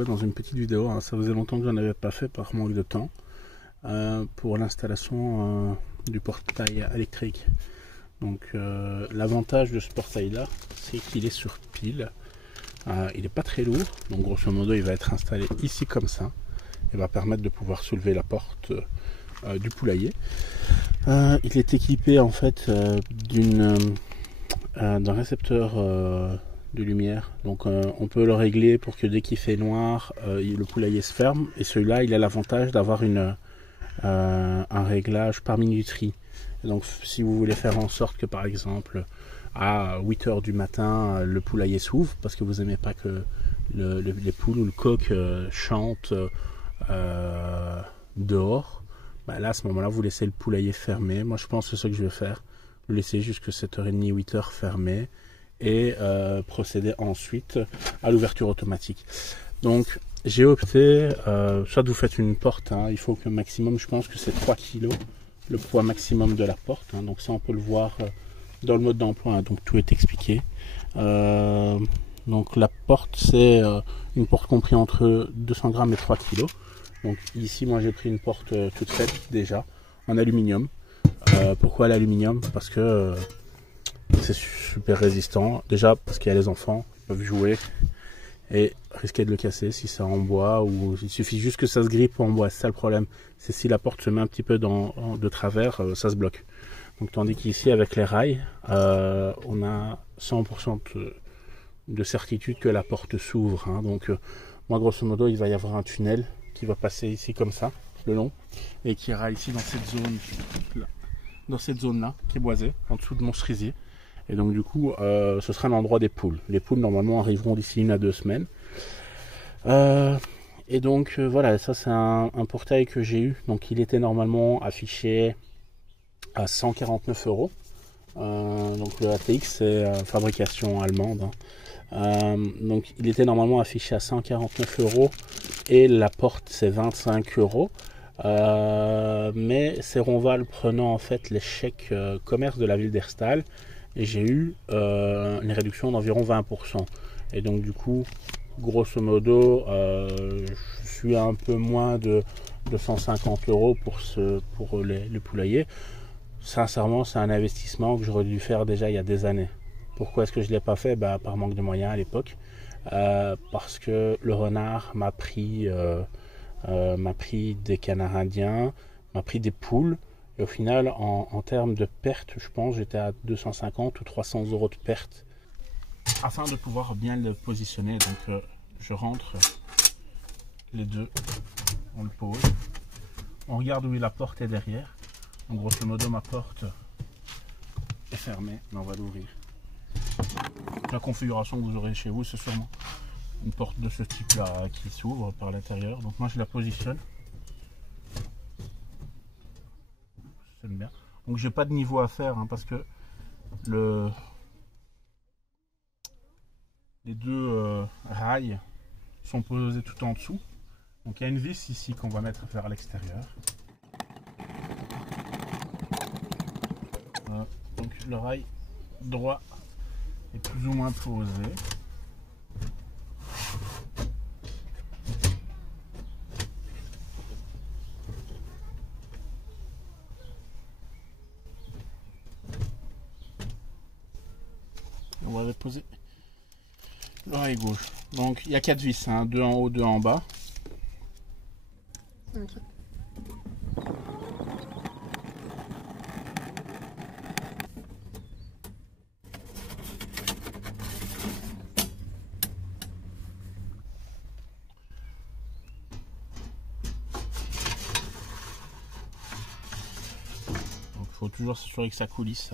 retrouver dans une petite vidéo. Hein. Ça faisait longtemps que j'en avais pas fait par manque de temps pour l'installation du portail électrique. Donc l'avantage de ce portail là, c'est qu'il est sur pile. Il n'est pas très lourd, donc grosso modo il va être installé ici comme ça et va permettre de pouvoir soulever la porte du poulailler. Il est équipé en fait d'un récepteur de lumière, donc on peut le régler pour que dès qu'il fait noir le poulailler se ferme, et celui-là il a l'avantage d'avoir un réglage par minuterie. Et donc si vous voulez faire en sorte que par exemple à 8 h du matin le poulailler s'ouvre parce que vous n'aimez pas que les poules ou le coq chantent dehors, bah là à ce moment là vous laissez le poulailler fermé. Moi je pense que c'est ce que je vais faire, le laisser jusqu'à 7h30 8h fermé et procéder ensuite à l'ouverture automatique. Donc j'ai opté, soit vous faites une porte, hein, il faut que maximum, je pense que c'est 3 kg le poids maximum de la porte, hein, donc ça on peut le voir dans le mode d'emploi, hein, donc tout est expliqué. Donc la porte c'est une porte comprise entre 200 grammes et 3 kg. Donc ici moi j'ai pris une porte toute faite déjà en aluminium. Pourquoi l'aluminium? Parce que c'est super résistant. Déjà parce qu'il y a les enfants, ils peuvent jouer et risquer de le casser si c'est en bois, ou il suffit juste que ça se grippe en bois. C'est ça le problème, c'est si la porte se met un petit peu de travers, ça se bloque. Donc tandis qu'ici avec les rails, on a 100% de certitude que la porte s'ouvre, hein. Donc moi grosso modo il va y avoir un tunnel qui va passer ici comme ça le long et qui ira ici dans cette zone là, qui est boisée en dessous de mon cerisier. Et donc du coup ce sera l'endroit des poules. Les poules normalement arriveront d'ici 1 à 2 semaines. Et donc voilà, ça c'est un portail que j'ai eu. Donc il était normalement affiché à 149 €. Donc le ATX c'est fabrication allemande, hein. Donc il était normalement affiché à 149 € et la porte c'est 25 €. Mais c'est Ronval prenant en fait les chèques commerce de la ville d'Herstal, et j'ai eu une réduction d'environ 20%. Et donc du coup grosso modo je suis à un peu moins de 150 € pour les poulaillers. Sincèrement c'est un investissement que j'aurais dû faire déjà il y a des années. Pourquoi est-ce que je ne l'ai pas fait? Par manque de moyens à l'époque, parce que le renard m'a pris des canards indiens, m'a pris des poules, et au final en termes de perte je pense j'étais à 250 ou 300 € de perte. Afin de pouvoir bien le positionner, donc je rentre les deux, on le pose, on regarde où la porte est derrière. Donc grosso modo ma porte est fermée, mais on va l'ouvrir. La configuration que vous aurez chez vous c'est sûrement une porte de ce type là qui s'ouvre par l'intérieur. Donc moi je la positionne, c'est bien. Donc j'ai pas de niveau à faire, hein, parce que les deux rails sont posés tout en dessous. Donc il y a une vis ici qu'on va mettre vers l'extérieur. Voilà. Donc le rail droit est plus ou moins posé. On va poser l'oreille gauche. Donc il y a 4 vis, hein, 2 en haut, 2 en bas. Okay. Donc il faut toujours s'assurer que ça coulisse.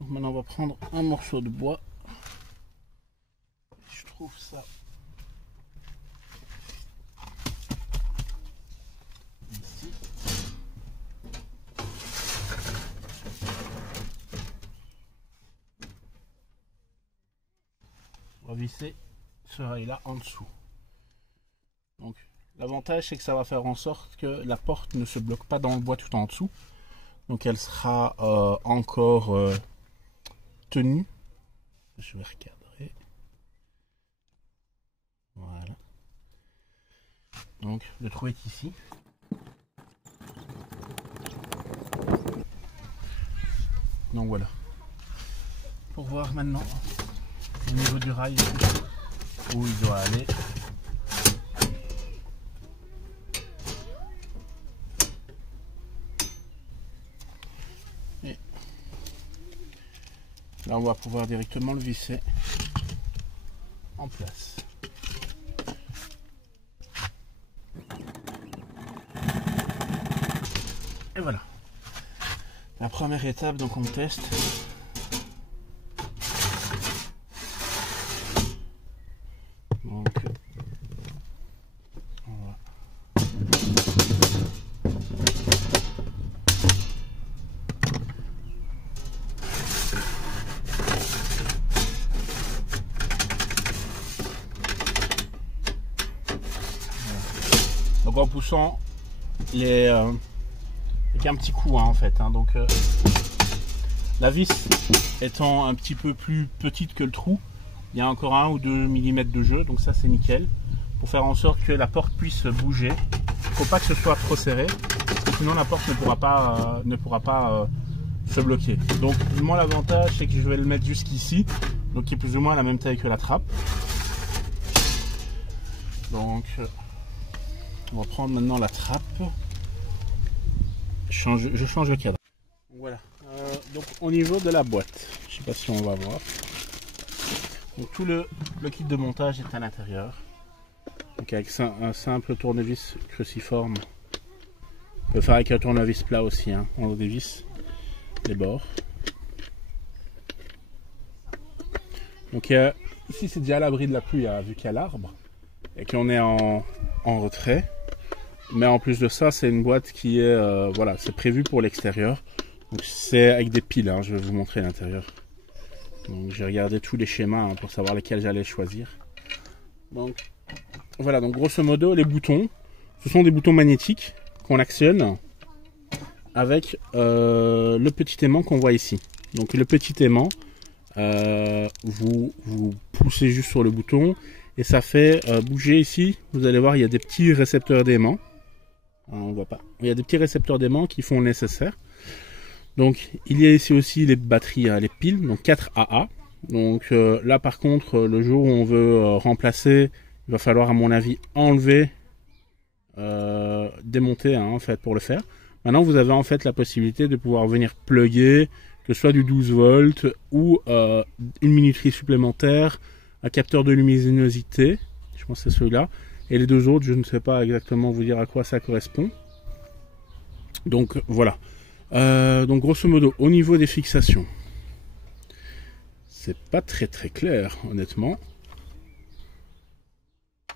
Donc maintenant on va prendre un morceau de bois. Je trouve ça ici. On va visser ce rail là en dessous. Donc l'avantage c'est que ça va faire en sorte que la porte ne se bloque pas dans le bois tout en dessous. Donc elle sera encore tenue. Je vais recadrer. Voilà. Donc le trou est ici. Donc voilà. Pour voir maintenant au niveau du rail où il doit aller. Et là on va pouvoir directement le visser en place. Et voilà. La première étape, donc on teste. Donc on va. Donc en poussant les avec un petit coup hein, en fait hein. Donc la vis étant un petit peu plus petite que le trou, il y a encore 1 ou 2 mm de jeu, donc ça c'est nickel pour faire en sorte que la porte puisse bouger. Il ne faut pas que ce soit trop serré, parce que sinon la porte ne pourra pas se bloquer. Donc moi l'avantage c'est que je vais le mettre jusqu'ici, donc qui est plus ou moins la même taille que la trappe. Donc on va prendre maintenant la trappe. Je change le cadre. Voilà. Donc au niveau de la boîte, je sais pas si on va voir. Donc tout le kit de montage est à l'intérieur. Donc avec un simple tournevis cruciforme. On peut faire avec un tournevis plat aussi. Hein. On dévisse les bords. Donc ici c'est déjà à l'abri de la pluie hein, vu qu'il y a l'arbre et qu'on est en retrait. Mais en plus de ça, c'est une boîte qui est voilà, c'est prévu pour l'extérieur. Donc c'est avec des piles, hein, je vais vous montrer l'intérieur. Donc j'ai regardé tous les schémas hein, pour savoir lesquels j'allais choisir. Donc voilà, donc grosso modo les boutons, ce sont des boutons magnétiques qu'on actionne avec le petit aimant qu'on voit ici. Donc le petit aimant, vous poussez juste sur le bouton et ça fait bouger ici. Vous allez voir, il y a des petits récepteurs d'aimant. On voit pas. Il y a des petits récepteurs d'aimant qui font le nécessaire. Donc il y a ici aussi les batteries, les piles, donc 4 AA. Donc là par contre, le jour où on veut remplacer, il va falloir à mon avis enlever, démonter hein, en fait pour le faire. Maintenant vous avez en fait la possibilité de pouvoir venir plugger, que ce soit du 12 volts ou une minuterie supplémentaire, un capteur de luminosité, je pense que c'est celui-là. Et les deux autres, je ne sais pas exactement vous dire à quoi ça correspond. Donc voilà. Donc grosso modo, au niveau des fixations, c'est pas très clair, honnêtement.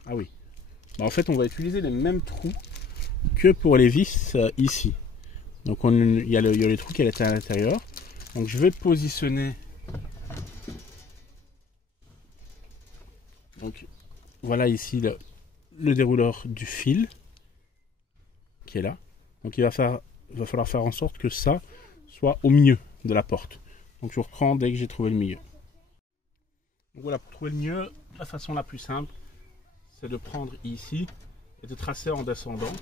Ah oui. Bah, en fait, on va utiliser les mêmes trous que pour les vis ici. Donc il y a les trous qui étaient à l'intérieur. Donc je vais positionner. Donc voilà ici le dérouleur du fil qui est là. Donc il va falloir faire en sorte que ça soit au milieu de la porte. Donc je reprends dès que j'ai trouvé le milieu. Donc voilà, pour trouver le milieu, la façon la plus simple, c'est de prendre ici et de tracer en descendant.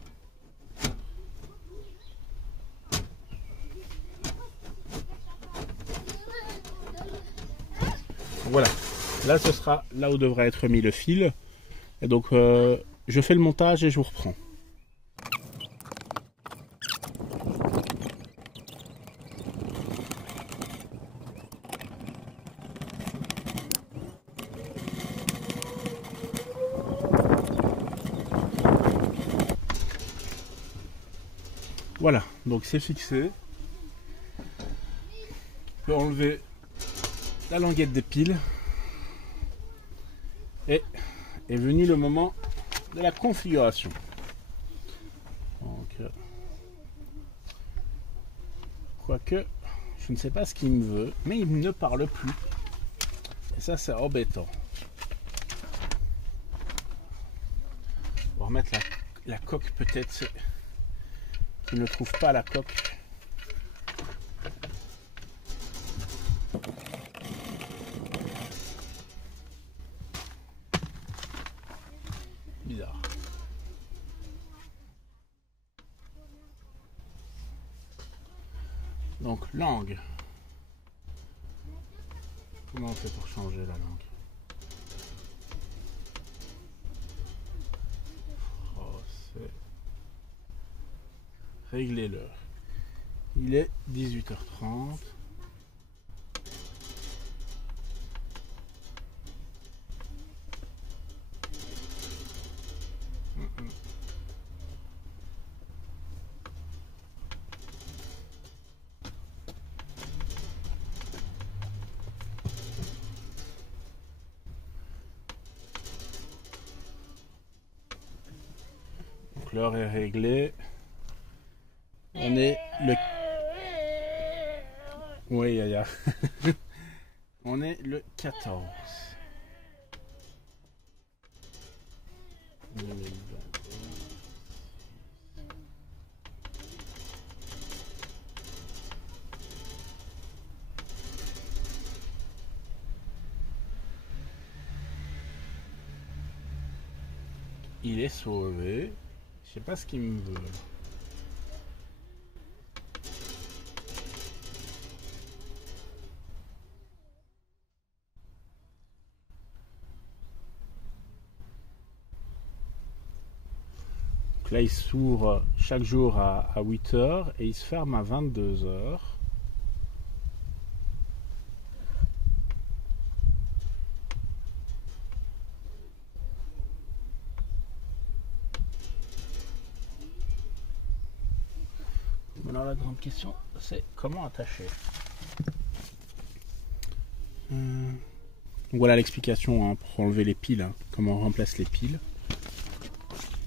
Voilà, là ce sera là où devrait être mis le fil. Et donc je fais le montage et je vous reprends. Voilà, donc c'est fixé. On peut enlever la languette des piles. Et est venu le moment de la configuration. Donc, quoique, je ne sais pas ce qu'il me veut, mais il ne parle plus. Et ça, c'est embêtant. On va remettre la coque peut-être. Qui ne trouve pas la coque. Bizarre. Donc langue. Comment on fait pour changer la langue? Français. Régler l'heure. Il est 18h30. Donc l'heure est réglée. On est le... Oui, Yaya. On est le 14. 2021. Il est sauvé. Je sais pas ce qu'il me veut. Donc là, il s'ouvre chaque jour à 8h et il se ferme à 22h. Maintenant, la grande question, c'est comment attacher. Donc voilà l'explication hein, pour enlever les piles, hein, comment on remplace les piles.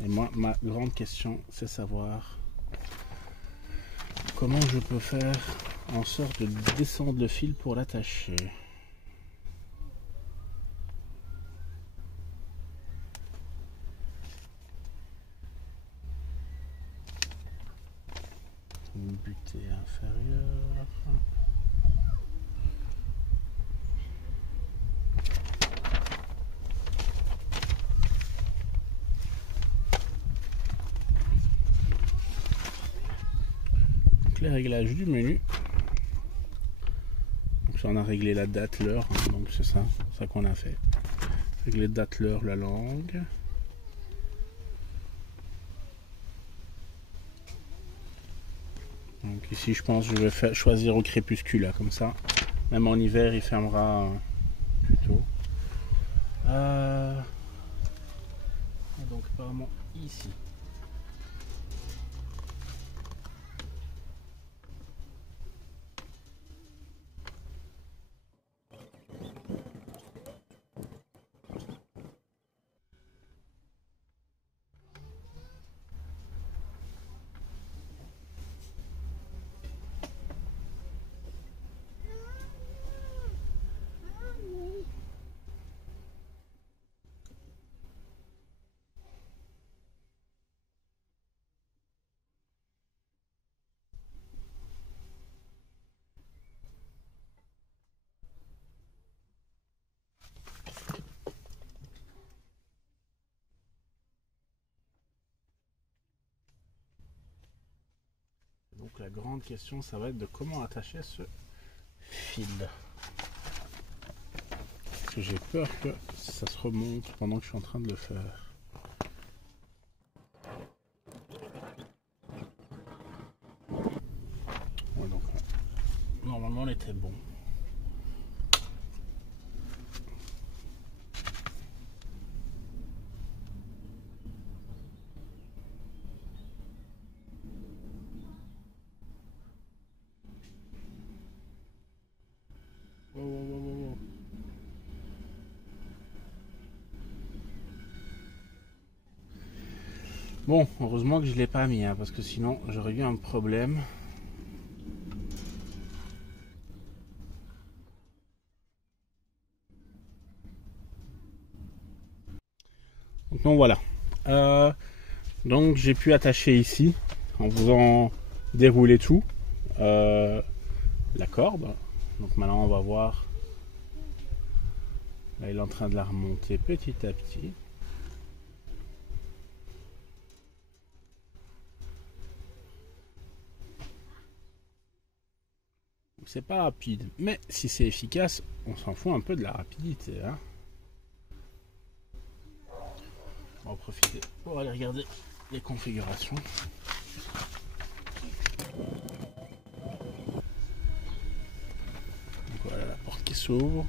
Et moi, ma grande question, c'est savoir comment je peux faire en sorte de descendre le fil pour l'attacher. Une butée inférieure. Donc les réglages du menu. Donc ça, on a réglé la date, l'heure, hein, donc c'est ça qu'on a fait. Régler date, l'heure, la langue. Donc ici je pense que je vais choisir au crépuscule là, comme ça. Même en hiver il fermera plus tôt. Donc apparemment ici. Donc la grande question ça va être de comment attacher ce fil. Parce que j'ai peur que ça se remonte pendant que je suis en train de le faire. Ouais, donc normalement on était bon. Oh. Bon, heureusement que je ne l'ai pas mis, hein, parce que sinon j'aurais eu un problème. Donc voilà. Donc j'ai pu attacher ici en faisant dérouler tout la corde. Donc maintenant on va voir. Là il est en train de la remonter petit à petit. c'est pas rapide, mais si c'est efficace, on s'en fout un peu de la rapidité, hein. On va en profiter pour aller regarder les configurations. Donc voilà la porte qui s'ouvre.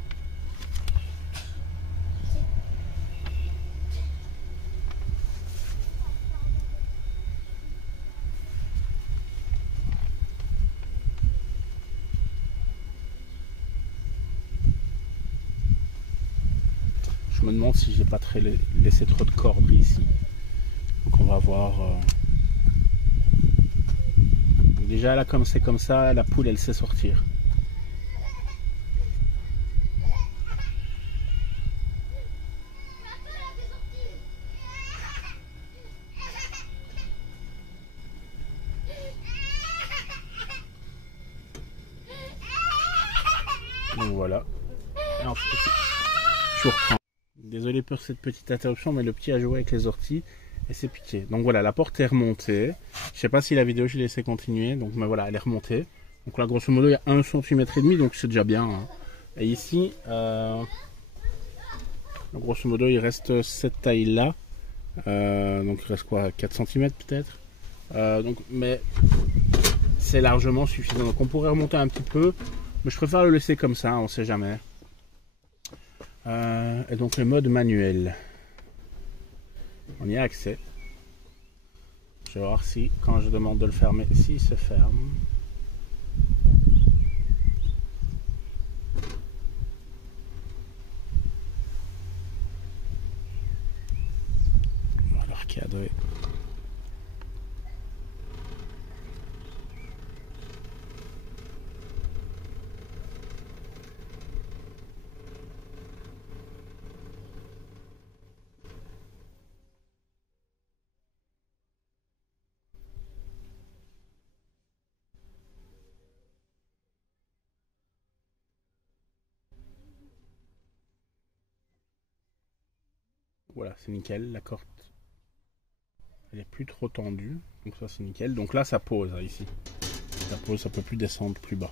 Je me demande si j'ai pas laissé trop de cordes ici. Donc on va voir. Donc déjà là, comme c'est comme ça, la poule elle sait sortir. Donc voilà. Alors, je reprends. Désolé pour cette petite interruption, mais le petit a joué avec les orties et s'est piqué. Donc voilà, la porte est remontée. Je sais pas si la vidéo je l'ai laissé continuer, donc mais voilà, elle est remontée. Donc là, grosso modo, il y a 1,5 cm, donc c'est déjà bien, hein. Et ici, grosso modo, il reste cette taille-là. Donc il reste quoi, 4 cm peut-être. Donc, mais c'est largement suffisant. Donc on pourrait remonter un petit peu, mais je préfère le laisser comme ça, on sait jamais. Et donc le mode manuel, on y a accès. Je vais voir si quand je demande de le fermer, s'il se ferme. On va le recadrer. Voilà, c'est nickel, la corde elle est plus trop tendue, donc ça c'est nickel. Donc là ça pose, hein, ici ça pose, ça peut plus descendre plus bas.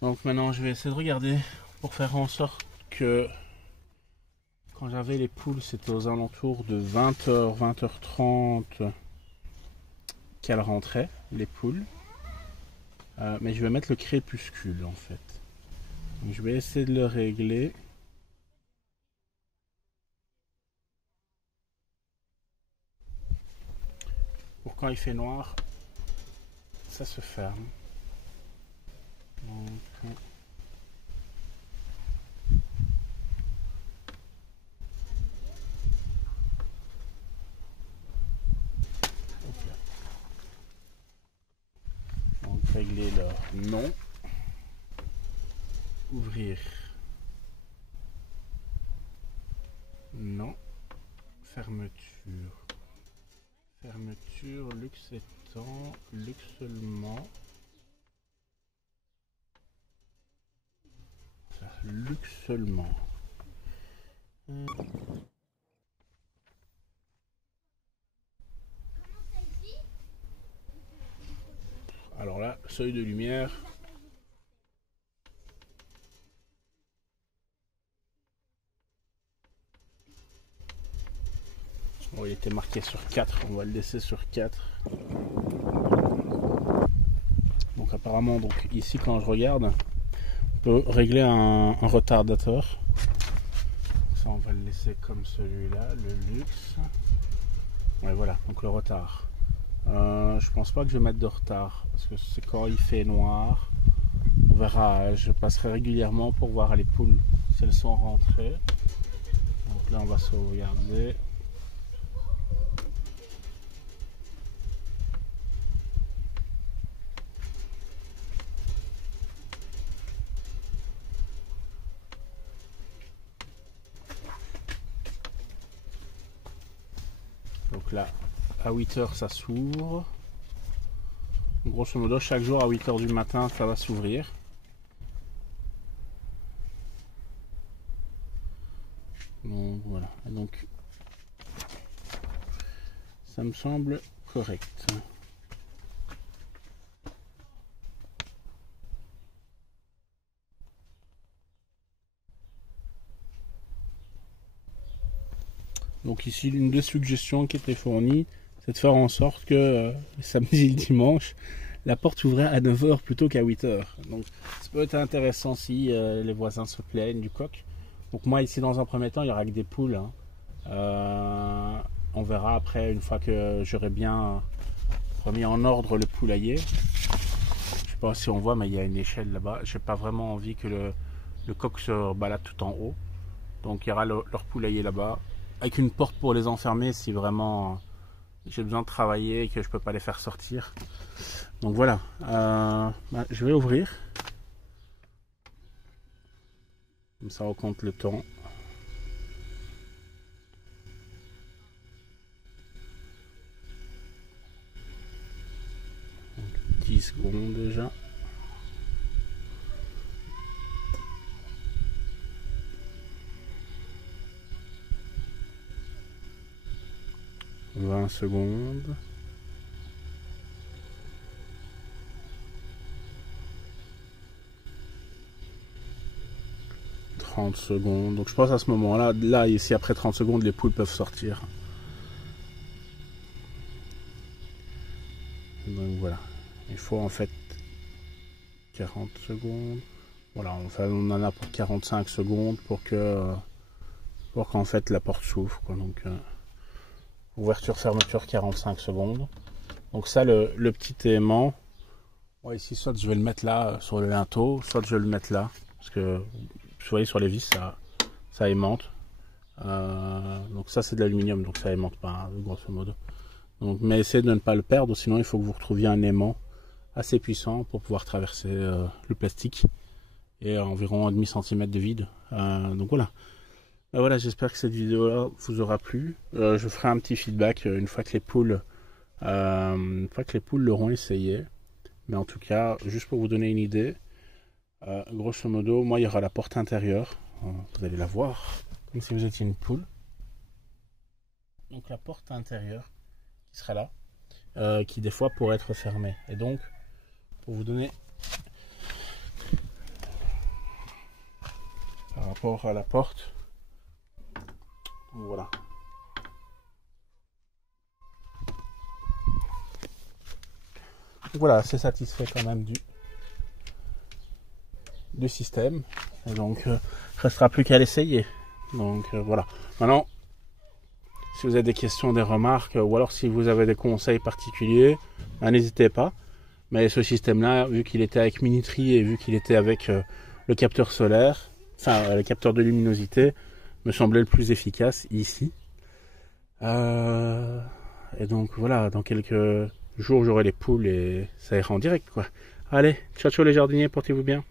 Donc maintenant je vais essayer de regarder pour faire en sorte que quand j'avais les poules c'était aux alentours de 20h, 20h30 qu'elles rentraient, les poules. Mais je vais mettre le crépuscule en fait. Donc, je vais essayer de le régler. Pour quand il fait noir, ça se ferme. Donc, régler leur nom, ouvrir, non, fermeture, fermeture, luxe étant, luxe seulement, luxe seulement. Alors là, seuil de lumière. Bon, il était marqué sur 4, on va le laisser sur 4. Donc apparemment, donc ici quand je regarde, on peut régler un retardateur. Ça on va le laisser comme celui-là, le luxe. Ouais voilà, donc le retard. Je pense pas que je vais mettre de retard parce que c'est quand il fait noir. On verra, je passerai régulièrement pour voir les poules si elles sont rentrées. Donc là on va sauvegarder. Donc là à 8h ça s'ouvre. Grosso modo chaque jour à 8h du matin ça va s'ouvrir. Donc voilà, donc ça me semble correct. Donc ici, l'une des suggestions qui était fournie, c'est de faire en sorte que le samedi et le dimanche, la porte s'ouvrait à 9 h plutôt qu'à 8 h. Donc ça peut être intéressant si les voisins se plaignent du coq. Donc moi ici dans un premier temps, il n'y aura que des poules. Hein. On verra après, une fois que j'aurai bien remis en ordre le poulailler. Je sais pas si on voit, mais il y a une échelle là-bas. J'ai pas vraiment envie que le coq se balade tout en haut. Donc il y aura leur poulailler là-bas, avec une porte pour les enfermer si vraiment j'ai besoin de travailler et que je peux pas les faire sortir. Donc voilà, je vais ouvrir. Comme ça on compte le temps. 10 secondes déjà. « 20 secondes. » 30 secondes. Donc je pense à ce moment-là, là ici après 30 secondes, les poules peuvent sortir. Donc voilà. Il faut en fait 40 secondes. Voilà, on en a pour 45 secondes pour qu'en fait la porte s'ouvre. Donc ouverture, fermeture, 45 secondes. Donc ça, le petit aimant, ouais, ici, soit je vais le mettre là sur le linteau, soit je vais le mettre là. Parce que, vous voyez, sur les vis, ça aimante. Donc ça, c'est de l'aluminium, donc ça aimante pas, hein, grosso modo. Donc, mais essayez de ne pas le perdre, sinon il faut que vous retrouviez un aimant assez puissant pour pouvoir traverser le plastique. Et environ 1,5 cm de vide. Donc voilà. Voilà, j'espère que cette vidéo vous aura plu. Je ferai un petit feedback une fois que les poules l'auront essayé. Mais en tout cas, juste pour vous donner une idée, grosso modo, moi il y aura la porte intérieure. Vous allez la voir, comme si vous étiez une poule. Donc la porte intérieure qui sera là, qui des fois pourrait être fermée. Et donc, pour vous donner par rapport à la porte, voilà. Donc voilà, c'est satisfait quand même du système. Et donc, il ne restera plus qu'à l'essayer. Donc voilà. Maintenant, si vous avez des questions, des remarques, ou alors si vous avez des conseils particuliers, n'hésitez pas. Mais ce système-là, vu qu'il était avec Mini-Tri et vu qu'il était avec le capteur solaire, enfin le capteur de luminosité, me semblait le plus efficace ici. Et donc voilà, dans quelques jours j'aurai les poules et ça ira en direct quoi. Allez, ciao ciao les jardiniers, portez-vous bien.